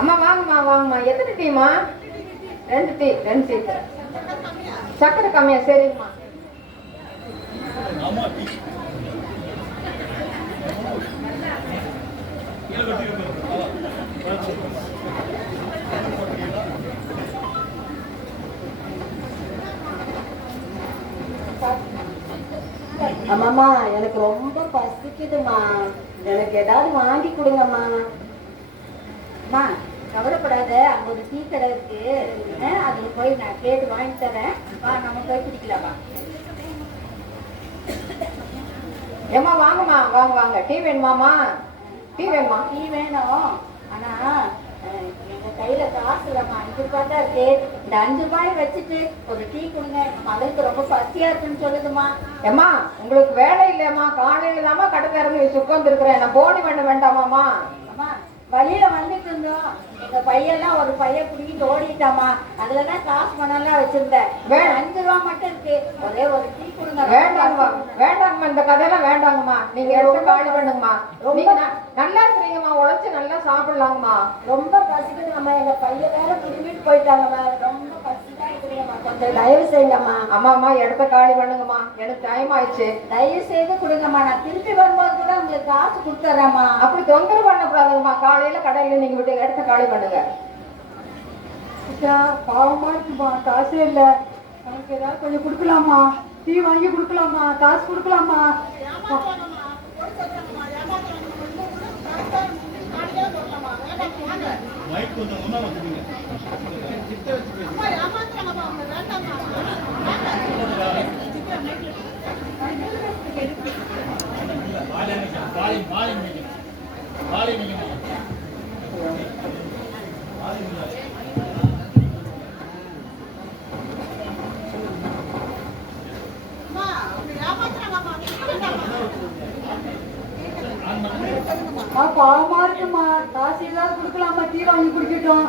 அம்மா வாங்கம்மா வாங்கம்மா. எத்தனை டீமா? 2 டீ. 2 டீ. சக்கரை கம்மியா? சரிங்கம்மா. அம்மாம்மா எனக்கு ரொம்ப பசிக்குதுமா, எனக்கு ஏதாவது வாங்கி கொடுங்கம்மா. அம்மா கவலைப்படாத, அங்க ஒரு டீ கடை இருக்கு, அதுல போய் நான் கேட்டு வாங்கி தரேன். வா நம்ம போய் குடிக்கலாமா? ஏம்மா வாங்கம்மா வாங்க வாங்க. டீ வேணுமாம்மா? டீ வேணுமா? டீ வேணும், ஆனா எங்க கையில காசு இல்லம்மா. 5 ரூபாய் தான் இருக்கு. இந்த 5 ரூபாய் வச்சுட்டு ஒரு டீ கொடுங்க, மகளுக்கு ரொம்ப பசியா இருக்குன்னு சொல்லுதுமா. ஏம்மா உங்களுக்கு வேலை இல்லையம்மா? காலையில இல்லாம கடை திறந்து வச்சு உட்காந்துருக்குறேன். நான் போனி பண்ண வேண்டாமாம்மா? அம்மா வழியில வந்துட்டு இருந்தோம், எங்க பையெல்லாம் ஒரு பைய பிடிக்கிட்டு ஓடிட்டாமா. அதுலதான் காசு பணம்லாம் வச்சிருந்தேன். 5 ரூபாய் மட்டும் இருக்கு, ஒரே ஒரு டீ கொடுங்க. வேண்டாங்கம்மா வேண்டாங்கம்மா, இந்த கதையெல்லாம் வேண்டாங்கம்மா. நீங்க எடுத்து காலி பண்ணுங்கம்மா. நீங்க நல்லா இருக்கிறீங்கம்மா, உழைச்சு நல்லா சாப்பிடலாங்கம்மா. ரொம்ப பசிக்குதுங்கம்மா, எங்க பைய வேற திரும்பிட்டு போயிட்டாங்கம்மா. ரொம்ப பசிதான் இருக்குதுங்கம்மா, கொஞ்சம் தயவு செய்யுங்கம்மா. அம்மா இடத்த காலி பண்ணுங்கம்மா, எனக்கு டைம் ஆயிடுச்சு. தயவு செய்து கொடுங்கம்மா, நான் திருப்பி வரும்போது கூட உங்களுக்கு காசு கொடுத்துறேம்மா. அப்படி தொந்தரவு பண்ணக்கூடாதுங்கம்மா. காலையில கடையில நீங்க விட்டு இடத்த காலி பண்ணுங்க. பாவமா இருக்குமா, காசே இல்ல. நமக்கு ஏதாவது கொஞ்சம் கொடுக்கலாமா? டீ வாங்கி கொடுக்கலாமா? காசு கொடுக்கலாமா? பாவமா இருக்குமா, காசு ஏதாவது கொடுக்கலாமா? டீ வாங்கி குடிக்கட்டும்,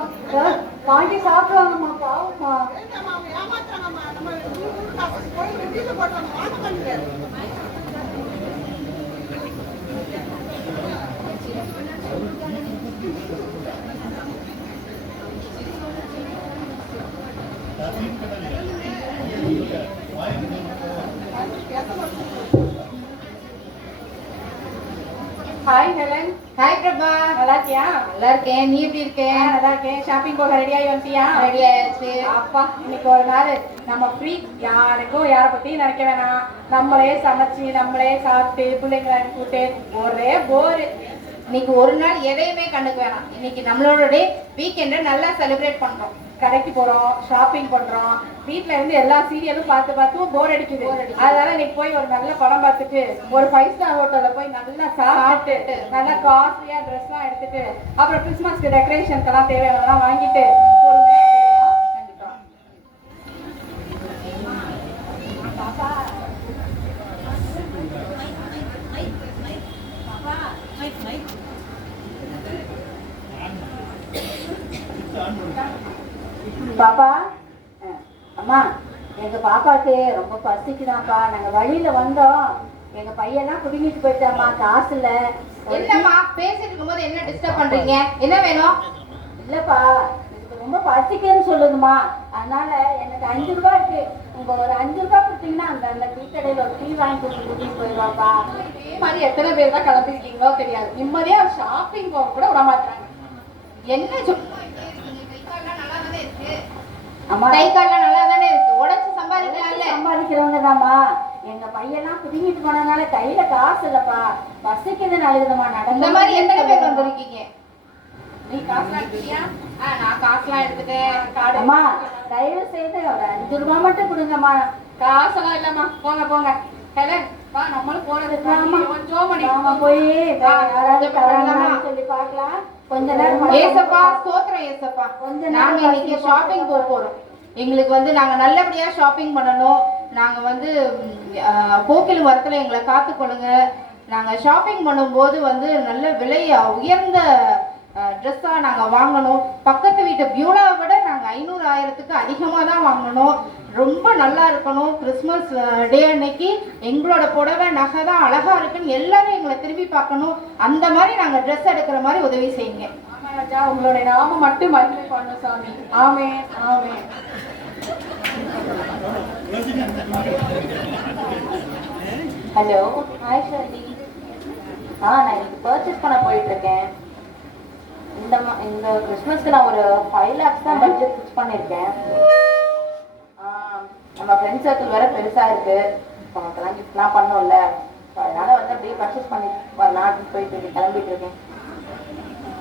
வாங்கி சாப்பிடுவாங்கம்மா. பாவமா ஹாய் ஹெலன். ஹாய் பிரபா. நல்லா இருக்கியா? நல்லா இருக்கேன். நீ எப்படி இருக்க? நல்லா இருக்கேன். ஷாப்பிங் போக ரெடியாகி வந்துட்டியா? ரெடி ஆயாச்சு. அப்பா இன்னைக்கு ஒரு நாள் நம்ம ஃப்ரீ, யாருக்கும் யாரை பத்தியும் நினைக்க வேணாம். நம்மளே சமைச்சு நம்மளே சாப்பிட்டு பிள்ளைங்களை அனுப்பிவிட்டு ஒரே போரு. இன்னைக்கு ஒரு நாள் எதையுமே கண்டுக்க வேணாம். இன்னைக்கு நம்மளோட வீக்கெண்டை நல்லா செலிப்ரேட் பண்றோம். கடைக்கு போறோம், ஷாப்பிங் பண்றோம், வீட்டுல இருந்து எல்லா சீரியலும் பார்த்து போர் அடிக்குது. அதனால இன்னைக்கு போய் ஒரு நல்ல படம் பார்த்துட்டு ஒரு 5 ஸ்டார் ஹோட்டல்ல போய் நல்லா சாப்பிட்டு நல்லா காஸ்ட்லியா ட்ரெஸ் எல்லாம் எடுத்துட்டு அப்புறம் கிறிஸ்துமஸ்க்கு டெக்கரேஷனுக்கெல்லாம் தேவையானதெல்லாம் வாங்கிட்டு பொறுமையா கண்டிப்பா. பாப்பா, அம்மா எங்க பாப்பாக்கு ரொம்ப பசிக்குதாப்பா. நாங்க வழியில வந்தோம், எங்க பையெல்லாம் குடிக்கிட்டு போயிட்டாமா, காசு இல்ல. என்னம்மா பேசிட்டு இருக்கும்போது என்ன டிஸ்டர்ப் பண்றீங்க? என்ன வேணும்? இல்லப்பா, எனக்கு ரொம்ப பசிக்குன்னு சொல்லுதுமா. அதனால எனக்கு 5 ரூபாய் இருக்கு, உங்க ஒரு 5 ரூபாய் கொடுத்தீங்கன்னா அந்த டீ கடையில ஒரு டீ வாங்கி கூட்டிட்டு போயிடுவாப்பா. இதே மாதிரி எத்தனை பேர் தான் கிளம்பிருக்கீங்களோ தெரியாது. நிம்மதியா ஷாப்பிங் போக கூட விட மாட்டாங்க. என்ன அம்மா கை கால்லாம் நல்லா தானே இருக்கு, உடச்சு சம்பாதிக்கலாம்ல. சம்பாதிக்கிறவங்க தான்மா. எங்க பையெல்லாம் குடிக்கிட்டு போனதுனால கையில காசு இல்லப்பா, பசிக்குது நழுதுமா. இந்த மாதிரி எத்தனை பேர் வந்திருக்கீங்க? நீ காசுலாம் எடுத்துக்கியா? நான் காசுலாம் எடுத்துட்டேன். அம்மா தயவு செய்து ஒரு 5 ரூபாய் மட்டும் கொடுங்கம்மா. காசெல்லாம் இல்லம்மா, போங்க போங்க. ஹெலன் வா, நம்மளும் போறதுக்கு கொஞ்சம் மணி போய் யாராவது தராங்கன்னு சொல்லி பார்க்கலாம். கொஞ்ச நேரம் ஏசப்பா ஸ்தோத்திரம் ஏசப்பா. நாங்க இன்னைக்கு ஷாப்பிங் போறோம். எங்களுக்கு வந்து நாங்க நல்லபடியா ஷாப்பிங் பண்ணணும். நாங்க வந்து போக்கில் வரத்துல எங்களை காத்துக்கொள்ளுங்க. நாங்க ஷாப்பிங் பண்ணும்போது வந்து நல்ல விலை உயர்ந்த ட்ரெஸ்ஸாக நாங்கள் வாங்கணும். பக்கத்து வீட்டு பியூலாவை விட நாங்கள் 500-1000க்கு அதிகமாக தான் வாங்கணும். ரொம்ப நல்லா இருக்கணும். கிறிஸ்மஸ் டே அன்னைக்கு எங்களோட புடவை நகை தான் அழகாக இருக்குன்னு எல்லாரும் எங்களை திரும்பி பார்க்கணும். அந்த மாதிரி நாங்கள் ட்ரெஸ் எடுக்கிற மாதிரி உதவி செய்யுங்க. ராஜா உங்களுடைய நாம மட்டும் மகிமை பண்ண சாமி. Amen amen. Hello, hi Shirley. நான் இன்னைக்கு பர்ச்சேஸ் பண்ண போயிட்டு இருக்கேன். இந்த கிறிஸ்மஸ்க்கு நான் ஒரு 5 lakhs தான் பட்ஜெட் ஃபிக்ஸ் பண்ணியிருக்கேன். நம்ம ஃப்ரெண்ட் சர்க்கிள் வேற பெருசா இருக்கு. நமக்கெல்லாம் கிஃப்ட்லாம் பண்ணோம்ல, அதனால வந்து அப்படியே பர்ச்சேஸ் பண்ணி வரலாம் அப்படின்னு போயிட்டு கிளம்பிட்டு இருக்கேன்.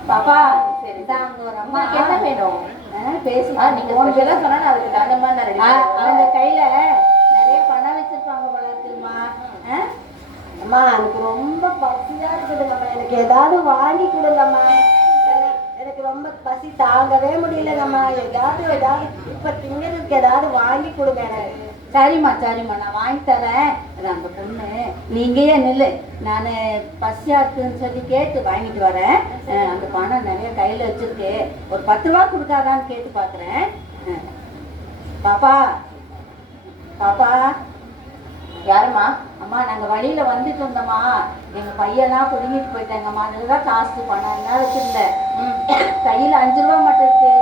பாப்பா சரி அங்க ஒரு அம்மா என்ன வேணும் பேசி நீங்க ஸ்பெஷலா சொன்னா அதுக்கு தகுந்த மாதிரி நான் ரெடி அவங்க கையில நிறைய பணம் வச்சிருப்பாங்க போல இருக்குமா. அம்மா எனக்கு ரொம்ப பசியா இருக்குதுங்கம்மா, எனக்கு ஏதாவது வாங்கி கொடுங்கம்மா. எனக்கு ரொம்ப பசி தாங்கவே முடியலங்கம்மா. ஏதாவது இப்ப திங்கிறதுக்கு ஏதாவது வாங்கி கொடுங்க எனக்கு. சரிம்மா நான் வாங்கி தரேன். அந்த பொண்ணு நீங்க ஏன் நில்லு, நான் பசியா இருக்குன்னு சொல்லி கேட்டு வாங்கிட்டு வரேன். அந்த பணம் நிறைய கையில வச்சிருக்கு, ஒரு 10 ரூபா கொடுக்காதான்னு கேட்டு பாக்குறேன். பாப்பா யாரும்மா? அம்மா நாங்க வழியில வந்துட்டு இருந்தோம்மா, எங்க பையெல்லாம் பிடுங்கிட்டு போயிட்டாங்கம்மா. அதுதான் காசு பணம் என்ன வச்சிருந்தேன், கையில 5 ரூபா மட்டும் இருக்கு.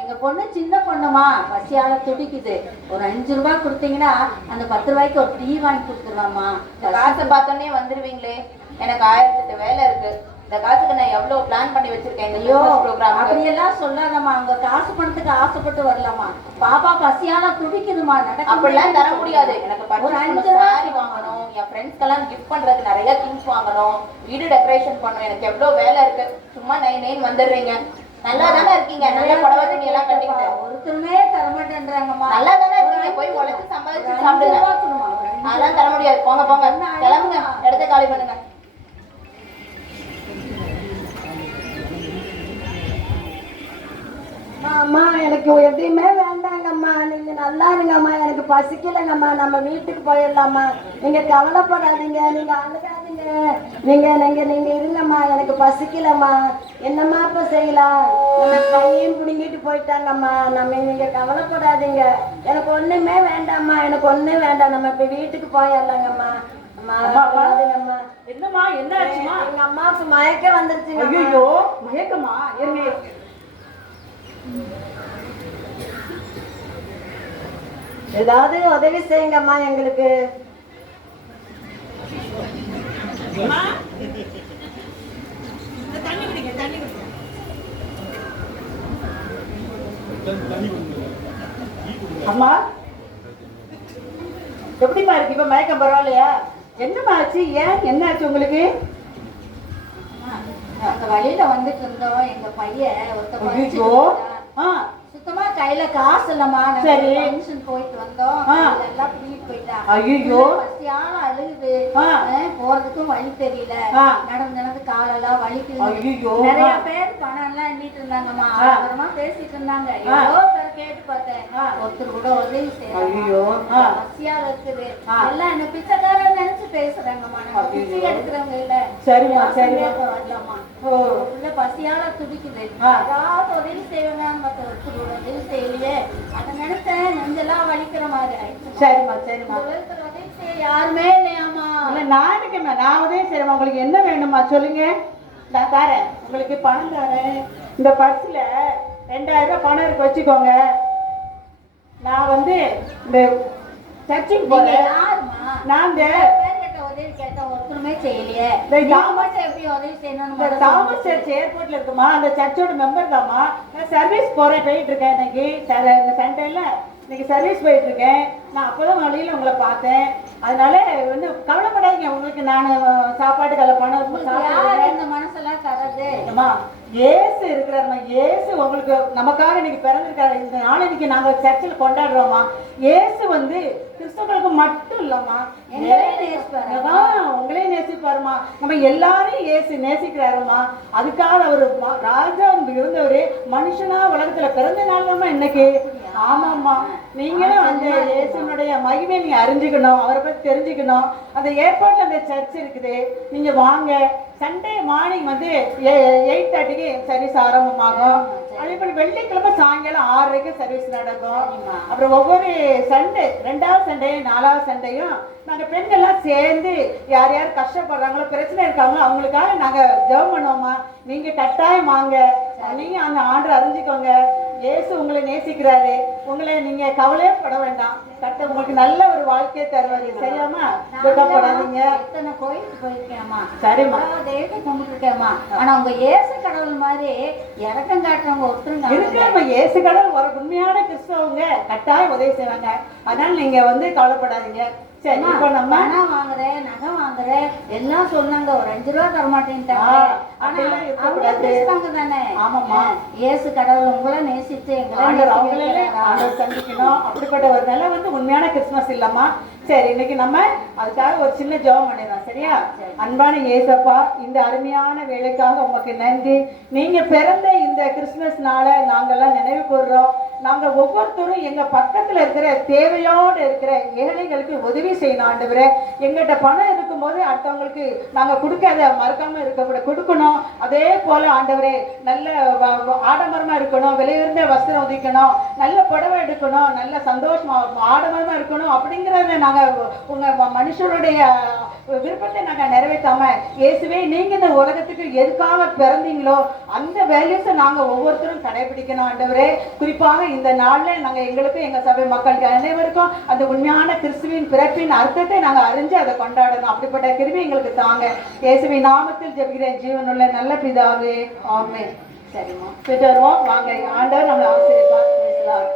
எங்க பொண்ணு சின்ன பொண்ணுமா, பசியால துடிக்குது. ஒரு 5 ரூபா கொடுத்தீங்கன்னா அந்த 10 ரூபாய்க்கு ஒரு டீ வாங்கி கொடுத்துருவாம்மா. காசை பார்த்தோன்னே வந்துருவீங்களே, எனக்கு 1008 வேலை இருக்கு. இந்த காசுக்கு நான் எவ்வளவு பிளான் பண்ணி வச்சிருக்கேன். ஐயோ ப்ரோக்ராம் அப்படியெல்லாம் சொல்லாதம்மா, அவங்க காசு பணத்துக்கு ஆசைப்பட்டு வரலாமா. பாப்பா பசியால துடிக்குதுமா, அப்படிலாம் தர முடியாது. எனக்கு ஒரு 5 சாரி வாங்கணும், என் ஃப்ரெண்ட்ஸ்க்கெல்லாம் கிஃப்ட் பண்றதுக்கு நிறைய திங்ஸ் வாங்கணும், வீடு டெக்கரேஷன் பண்ணணும். எனக்கு எவ்வளவு வேலை இருக்கு. சும்மா நைன் வந்துடுறீங்க. நல்லா தானே இருக்கீங்க, நல்ல புடவை துணி எல்லாம் கட்டிக்கிட்டு. ஒருத்தருமே தரமாட்டேன்றாங்கம்மா. நல்லா தானே இருக்கீங்க, போய் உழைச்சு சம்பாதிச்சு சாப்பிடுங்க. அதெல்லாம் தர முடியாது. போங்க கிளம்புங்க, இடத்த காலி பண்ணுங்க. அம்மா எனக்கு எதையுமே வேண்டாங்கம்மா, நீங்க நல்லா இருங்கம்மா, எனக்கு பசிக்கலைங்கம்மா. நம்ம வீட்டுக்கு போயிடலாமா, நீங்க கவலைப்படாதீங்க, நீங்க அழுகாதீங்க, நீங்க இருங்கம்மா, எனக்கு பசிக்கலம்மா. என்னம்மா இப்ப செய்யலாம், நம்ம கையும் பிடுங்கிட்டு போயிட்டாங்கம்மா. நீங்க கவலைப்படாதீங்க, எனக்கு ஒண்ணுமே வேண்டாம்மா, எனக்கு ஒண்ணும் வேண்டாம். நம்ம இப்ப வீட்டுக்கு போயிடலாங்கம்மா. என்னம்மா என்ன ஆச்சுமா? எங்க அம்மாவுக்கு மயக்கம் வந்துருச்சுங்க. ஐயோ மயக்கமா? இருங்க, ஏதாவது உதவி செய்யுங்கம்மா எங்களுக்கு. அம்மா எப்படிமா இருக்கு இப்ப? மயக்கம் பரவாயில்லையா? என்னம்மா ஆச்சு? ஏன் என்ன ஆச்சு உங்களுக்கு? அந்த வழியில வந்துட்டு இருந்தோம், எங்க பையன் சுத்தமா கையில காசு இல்லம்மா. சரி, ஃபங்க்ஷன் போயிட்டு வந்தோம், எல்லாம் பிடிக்கிட்டு போயிட்டான். ஐயோ பசியால அழுகுது, போறதுக்கும் வழி தெரியல. நடந்து காலெல்லாம் வலிக்குது. நிறைய பேர் பணம் எல்லாம் எண்ணிட்டு இருந்தாங்கம்மா. அப்புறமா பேசிட்டு இருந்தாங்க. எவ்வளோ பேர் கேட்டு பார்த்தேன், ஒருத்தர் கூட உதவி செய்யணும். பசியால இருக்குது. எல்லாம் என்ன பிச்சைக்காரன் நினைச்சு பேசுறாங்கம்மா. நம்ம பிச்சை எடுக்கிறவங்க இல்ல. சரிம்மா வரலாமா, பசியால துடிக்குது. ஏதாவது உதவி செய்வாங்க, ஒருத்தர் உதவி செய்யலையே. அதை நினைச்சேன், நெஞ்செல்லாம் வலிக்கிற மாதிரி ஆயிடுச்சு. சரிம்மா உதவி செய்ய யாருமே இல்லையாமா. நான் இருக்கேம்மா, நான் உதவி செய்யறேன். உங்களுக்கு என்ன வேணுமா சொல்லுங்க, நான் தரேன். உங்களுக்கு பணம் தரேன். இந்த பர்ஸ்ல 2000 ரூபாய் பணம் இருக்கு, வச்சுக்கோங்க. நான் வந்து இந்த சர்ச்சுக்கு போறேன். நான் இந்த உதவி கேட்டா ஒருத்தருமே செய்யலையே. எப்படி உதவி செய்யணும்? தாமஸ் சர்ச் ஏர்போர்ட்ல இருக்குமா, அந்த சர்ச்சோட மெம்பர் தாமா. நான் சர்வீஸ் போயிட்டு இருக்கேன். இன்னைக்கு சண்டேல இன்னைக்கு சர்வீஸ் போயிட்டு இருக்கேன். நான் அப்பதான் வழியில உங்களை பார்த்தேன். அதனால வந்து கவலைப்படாதீங்க, உங்களுக்கு நான் சாப்பாட்டுக்கு பணம் இந்த மனசெல்லாம் தரது. ஏசு இருக்கிறாருமா. ஏசு உங்களுக்கு நமக்காக இன்னைக்கு பிறந்திருக்காரு. இந்த நாள் இன்னைக்கு நாங்க சர்ச்சில் கொண்டாடுறோமா. ஏசு வந்து கிறிஸ்தவர்களுக்கு மட்டும் இல்லம்மா, உங்களையும் நேசிப்பாருமா. நம்ம எல்லாரையும் ஏசு நேசிக்கிறாருமா. அதுக்காக அவரு ராஜா இருந்தவரு மனுஷனா உலகத்துல பிறந்த நாள் இன்னைக்கு. ஆமாம்மா, நீங்களும் அந்த இயேசுனுடைய மகிமையை நீங்க அறிஞ்சுக்கணும், அவரை பத்தி தெரிஞ்சுக்கணும். அந்த ஏர்போர்ட்ல அந்த சர்ச் இருக்குது, நீங்க வாங்க. சண்டே மார்னிங் வந்து 8:30க்கு சர்வீஸ் ஆரம்பமாகும். அதே போல வெள்ளிக்கிழமை சாயங்காலம் 6:30க்கு சர்வீஸ் நடக்கும். அப்புறம் ஒவ்வொரு சண்டே, 2வது சண்டே 4வது சண்டையும் நாங்க பெண்கள்லாம் சேர்ந்து யார் யார் கஷ்டப்படுறாங்களோ, பிரச்சனை இருக்காங்களோ அவங்களுக்காக நாங்க ஜெபம் பண்ணுவோமா. நீங்க கட்டாயம் வாங்க. நீங்க அந்த ஆண்டு அறிஞ்சுக்கோங்க. இயேசு உங்களை நேசிக்கிறாரு. உங்களை நீங்க கவலையே பட வேண்டாம். உங்களுக்கு நல்ல ஒரு வாழ்க்கையை தருவாரு. சரியாமா? துக்கப்படாதீங்க. எத்தனை கோயிலுக்கு போயிருக்கேம்மா, சரிம்மா, தெய்வத்தை கும்பிட்டுருக்கேம்மா. ஆனா உங்க இயேசு கடவுள் மாதிரி இறக்கம் காட்டுறவங்க ஒருத்தருங்க இருக்கு. இயேசு கடவுள் ஒரு உண்மையான கிறிஸ்தவங்க கட்டாயம் உதவி செய்வாங்க. அதனால நீங்க வந்து கவலைப்படாதீங்க. சரி, இப்ப நம்ம பணம் வாங்குறேன், நகை வாங்குறேன் எல்லாம் சொன்னாங்க. ஒரு 5 ரூபா தர மாட்டேன்ட்டாங்க. தானே. ஆமாம்மா, இயேசு கடவுள் உங்களை நேசித்து எங்களை சந்திக்கணும். அப்படிப்பட்ட ஒரு நிலை வந்து உண்மையான கிறிஸ்துமஸ் இல்லம்மா. சரி, இன்னைக்கு நம்ம அதுக்காக ஒரு சின்ன ஜெபம் பண்ணிடலாம். சரியா? அன்பான இயேசப்பா, இந்த அருமையான வேலைக்காக உமக்கு நன்றி. நீங்க பிறந்த இந்த கிறிஸ்துமஸ் நாளை நாங்கெல்லாம் நினைவு கூறுறோம். நாங்க ஒவ்வொருத்தரும் எங்க பக்கத்துல இருக்கிற தேவையோடு இருக்கிற ஏழைகளுக்கு உதவி செய்யணும் ஆண்டவரே. எங்கிட்ட பணம் இருக்கும்போது அடுத்தவங்களுக்கு நாங்க கொடுக்காத மறக்காம இருக்க கொடுக்கணும். அதே போல ஆண்டவரே, நல்ல ஆடம்பரமா இருக்கணும், விலையுயர்ந்த வஸ்திரம் உதிக்கணும், நல்ல புடவை எடுக்கணும், நல்ல சந்தோஷமா ஆடம்பரமா இருக்கணும். அப்படிங்கிறத நாங்க உங்க மனுஷருடைய விருப்பத்தை நாங்க நிறைவேற்றாம, இயேசுவே நீங்க இந்த உலகத்துக்கு எதுக்காக பிறந்தீங்களோ அந்த வேல்யூஸை நாங்க ஒவ்வொருத்தரும் கடைபிடிக்கணும் ஆண்டவரே. குறிப்பாக இந்த நாள்ல நாங்க எங்களுக்கும் எங்க சபை மக்களுக்கு அனைவருக்கும் அந்த உண்மையான கிறிஸ்துவின் பிறப்பின் அர்த்தத்தை நாங்க அறிஞ்சு அதை கொண்டாடணும். அப்படிப்பட்ட கிருபை எங்களுக்கு தாங்க. இயேசுவின் நாமத்தில் ஜெபிக்கிறேன் ஜீவனுள்ள நல்ல பிதாவே, ஆமென். சரிம்மா, பெற்றோர்வோம் வாங்க. ஆண்டவர் நம்மளை ஆசீர்வதிப்பார்.